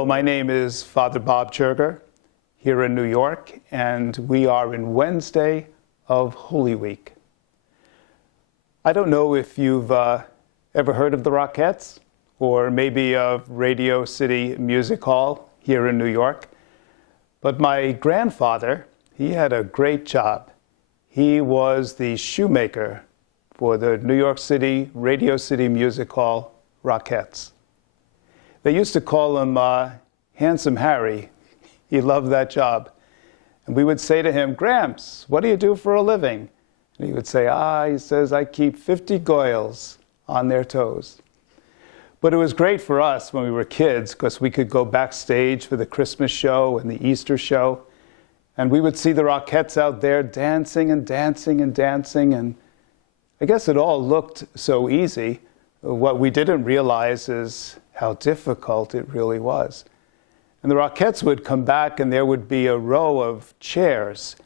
Hello, my name is Father Bob Joerger here in New York, and we are in Wednesday of Holy Week. I don't know if you've ever heard of the Rockettes, or maybe of Radio City Music Hall here in New York, but my grandfather, he had a great job. He was the shoemaker for the New York City Radio City Music Hall Rockettes. They used to call him Handsome Harry. He loved that job. And we would say to him, "Gramps, what do you do for a living?" And he would say, he says, "I keep 50 goyles on their toes." But it was great for us when we were kids because we could go backstage for the Christmas show and the Easter show. And we would see the Rockettes out there dancing and dancing and dancing. And I guess it all looked so easy. What we didn't realize is how difficult it really was. And the Rockettes would come back and there would be a row of chairs.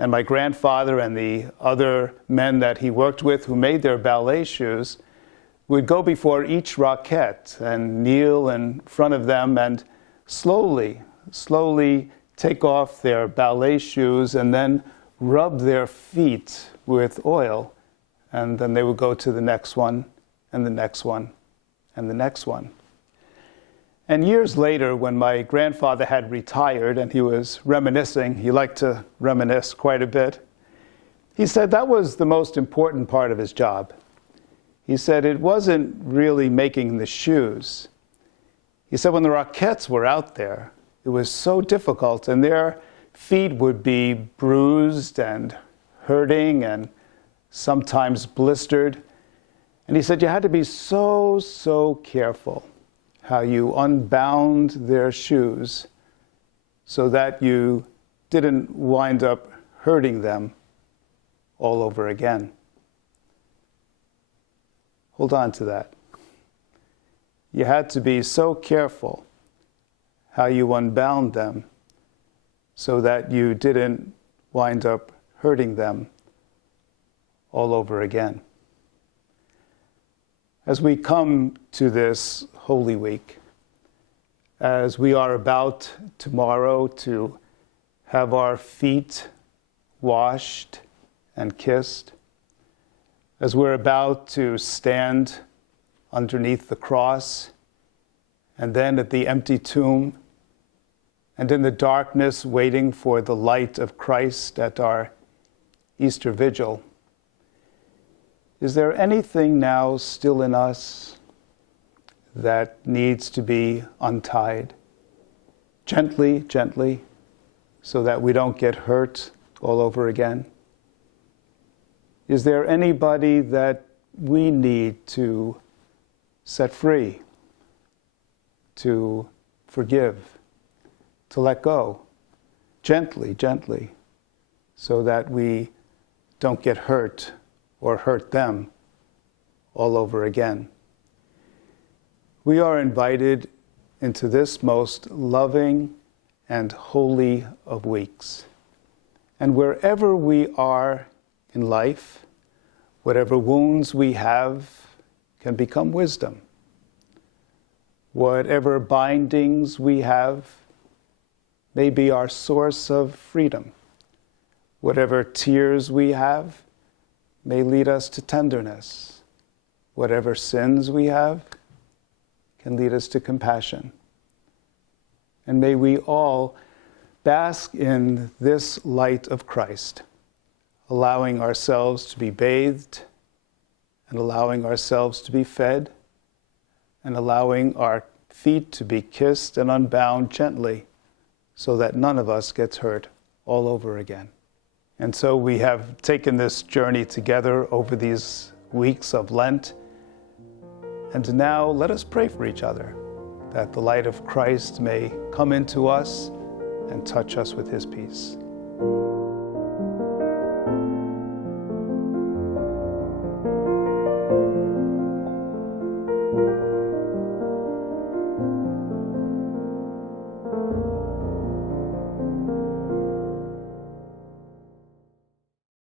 And my grandfather and the other men that he worked with who made their ballet shoes would go before each Rockette and kneel in front of them and slowly take off their ballet shoes and then rub their feet with oil. And then they would go to the next one and the next one and the next one. And years later, when my grandfather had retired and he was reminiscing, he liked to reminisce quite a bit, he said that was the most important part of his job. He said it wasn't really making the shoes. He said when the Rockettes were out there, it was so difficult and their feet would be bruised and hurting and sometimes blistered. And he said you had to be so careful how you unbound their shoes so that you didn't wind up hurting them all over again. Hold on to that. You had to be so careful how you unbound them so that you didn't wind up hurting them all over again. As we come to this Holy Week, as we are about tomorrow to have our feet washed and kissed, as we're about to stand underneath the cross and then at the empty tomb and in the darkness waiting for the light of Christ at our Easter Vigil, is there anything now still in us that needs to be untied? Gently, so that we don't get hurt all over again? Is there anybody that we need to set free, to forgive, to let go? Gently, so that we don't get hurt or hurt them all over again. We are invited into this most loving and holy of weeks. And wherever we are in life, whatever wounds we have can become wisdom. Whatever bindings we have may be our source of freedom. Whatever tears we have may lead us to tenderness. Whatever sins we have can lead us to compassion. And may we all bask in this light of Christ, allowing ourselves to be bathed and allowing ourselves to be fed and allowing our feet to be kissed and unbound gently so that none of us gets hurt all over again. And so we have taken this journey together over these weeks of Lent. And now let us pray for each other, that the light of Christ may come into us and touch us with his peace.